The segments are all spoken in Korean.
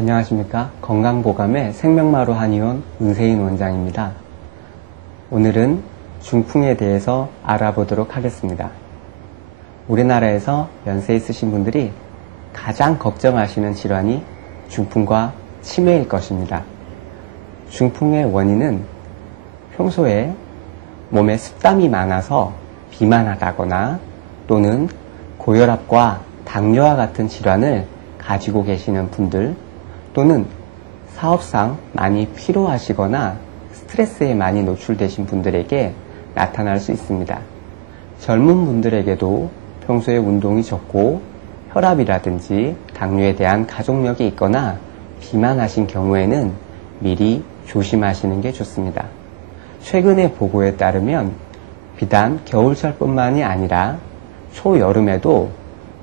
안녕하십니까. 건강보감의 생명마루 한의원 문세인 원장입니다. 오늘은 중풍에 대해서 알아보도록 하겠습니다. 우리나라에서 연세 있으신 분들이 가장 걱정하시는 질환이 중풍과 치매일 것입니다. 중풍의 원인은 평소에 몸에 습담이 많아서 비만하다거나 또는 고혈압과 당뇨와 같은 질환을 가지고 계시는 분들, 또는 사업상 많이 피로하시거나 스트레스에 많이 노출되신 분들에게 나타날 수 있습니다. 젊은 분들에게도 평소에 운동이 적고 혈압이라든지 당뇨에 대한 가족력이 있거나 비만하신 경우에는 미리 조심하시는 게 좋습니다. 최근의 보고에 따르면 비단 겨울철뿐만이 아니라 초여름에도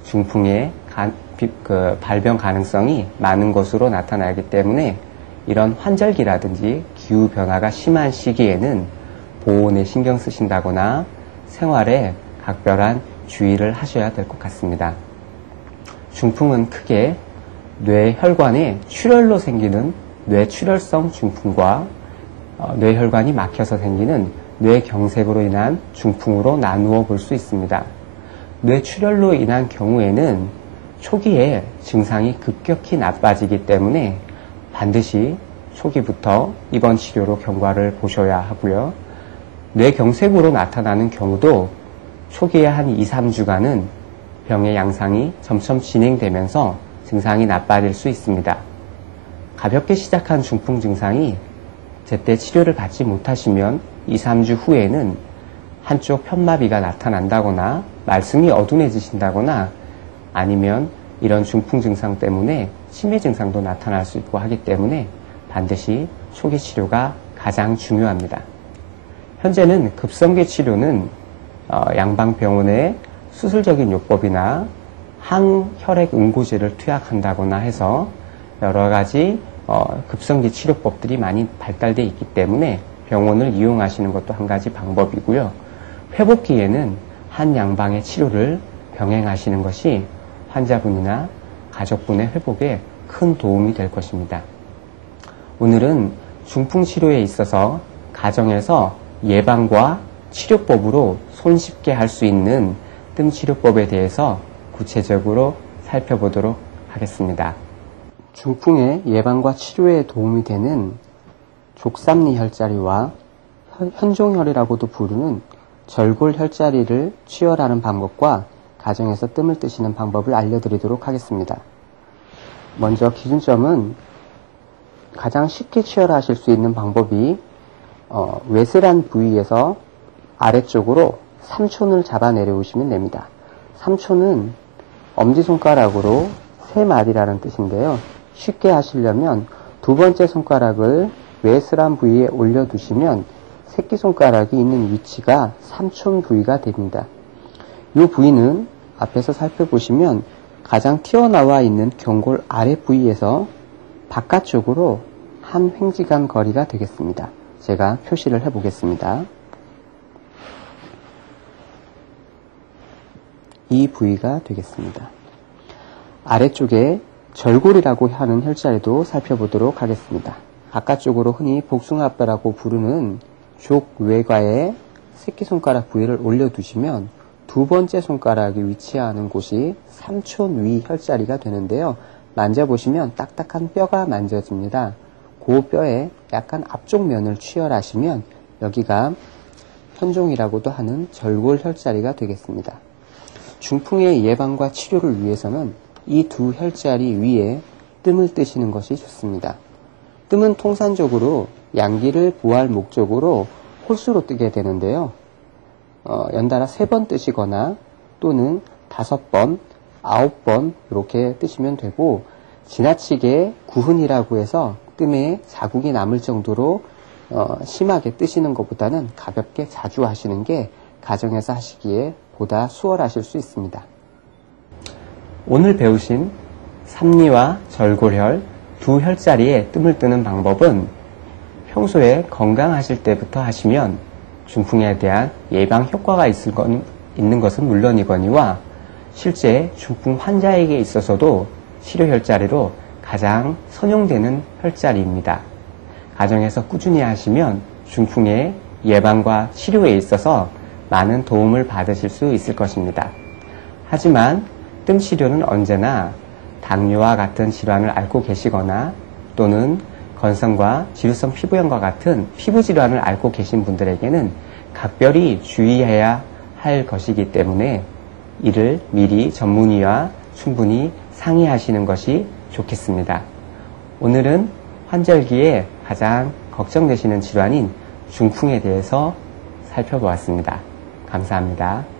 중풍의 발병 가능성이 많은 것으로 나타나기 때문에 이런 환절기라든지 기후변화가 심한 시기에는 보온에 신경 쓰신다거나 생활에 각별한 주의를 하셔야 될 것 같습니다. 중풍은 크게 뇌혈관의 출혈로 생기는 뇌출혈성 중풍과 뇌혈관이 막혀서 생기는 뇌경색으로 인한 중풍으로 나누어 볼 수 있습니다. 뇌출혈로 인한 경우에는 초기에 증상이 급격히 나빠지기 때문에 반드시 초기부터 입원 치료로 경과를 보셔야 하고요. 뇌경색으로 나타나는 경우도 초기에 한 2, 3주간은 병의 양상이 점점 진행되면서 증상이 나빠질 수 있습니다. 가볍게 시작한 중풍 증상이 제때 치료를 받지 못하시면 2, 3주 후에는 한쪽 편마비가 나타난다거나 말씀이 어둔해지신다거나 아니면 이런 중풍 증상 때문에 치매 증상도 나타날 수 있고 하기 때문에 반드시 초기 치료가 가장 중요합니다. 현재는 급성기 치료는 양방병원의 수술적인 요법이나 항혈액 응고제를 투약한다거나 해서 여러 가지 급성기 치료법들이 많이 발달되어 있기 때문에 병원을 이용하시는 것도 한 가지 방법이고요. 회복기에는 한 양방의 치료를 병행하시는 것이 환자분이나 가족분의 회복에 큰 도움이 될 것입니다. 오늘은 중풍 치료에 있어서 가정에서 예방과 치료법으로 손쉽게 할 수 있는 뜸 치료법에 대해서 구체적으로 살펴보도록 하겠습니다. 중풍의 예방과 치료에 도움이 되는 족삼리 혈자리와 현종혈이라고도 부르는 절골 혈자리를 치열하는 방법과 가정에서 뜸을 뜨시는 방법을 알려드리도록 하겠습니다. 먼저 기준점은 가장 쉽게 치열하실 수 있는 방법이 외슬한 부위에서 아래쪽으로 삼촌을 잡아 내려오시면 됩니다. 삼촌은 엄지손가락으로 3마디라는 뜻인데요. 쉽게 하시려면 두 번째 손가락을 외슬한 부위에 올려두시면 새끼손가락이 있는 위치가 삼촌 부위가 됩니다. 이 부위는 앞에서 살펴보시면 가장 튀어나와 있는 경골 아래 부위에서 바깥쪽으로 한 횡지간 거리가 되겠습니다. 제가 표시를 해보겠습니다. 이 부위가 되겠습니다. 아래쪽에 절골이라고 하는 혈자리도 살펴보도록 하겠습니다. 바깥쪽으로 흔히 복숭아뼈라고 부르는 족 외과에 새끼손가락 부위를 올려두시면 두 번째 손가락이 위치하는 곳이 삼촌위 혈자리가 되는데요. 만져보시면 딱딱한 뼈가 만져집니다. 그 뼈에 약간 앞쪽 면을 치열하시면 여기가 현종이라고도 하는 절골 혈자리가 되겠습니다. 중풍의 예방과 치료를 위해서는 이 두 혈자리 위에 뜸을 뜨시는 것이 좋습니다. 뜸은 통산적으로 양기를 보호할 목적으로 홀수로 뜨게 되는데요. 연달아 3번 뜨시거나 또는 5번, 9번 이렇게 뜨시면 되고, 지나치게 구흔이라고 해서 뜸에 자국이 남을 정도로 심하게 뜨시는 것보다는 가볍게 자주 하시는 게 가정에서 하시기에 보다 수월하실 수 있습니다. 오늘 배우신 삼리와 절골혈 두 혈자리에 뜸을 뜨는 방법은 평소에 건강하실 때부터 하시면 중풍에 대한 예방 효과가 있는 것은 물론이거니와 실제 중풍 환자에게 있어서도 치료 혈자리로 가장 선용되는 혈자리입니다. 가정에서 꾸준히 하시면 중풍의 예방과 치료에 있어서 많은 도움을 받으실 수 있을 것입니다. 하지만 뜸 치료는 언제나 당뇨와 같은 질환을 앓고 계시거나 또는 건성과 지루성 피부염과 같은 피부 질환을 앓고 계신 분들에게는 각별히 주의해야 할 것이기 때문에 이를 미리 전문의와 충분히 상의하시는 것이 좋겠습니다. 오늘은 환절기에 가장 걱정되시는 질환인 중풍에 대해서 살펴보았습니다. 감사합니다.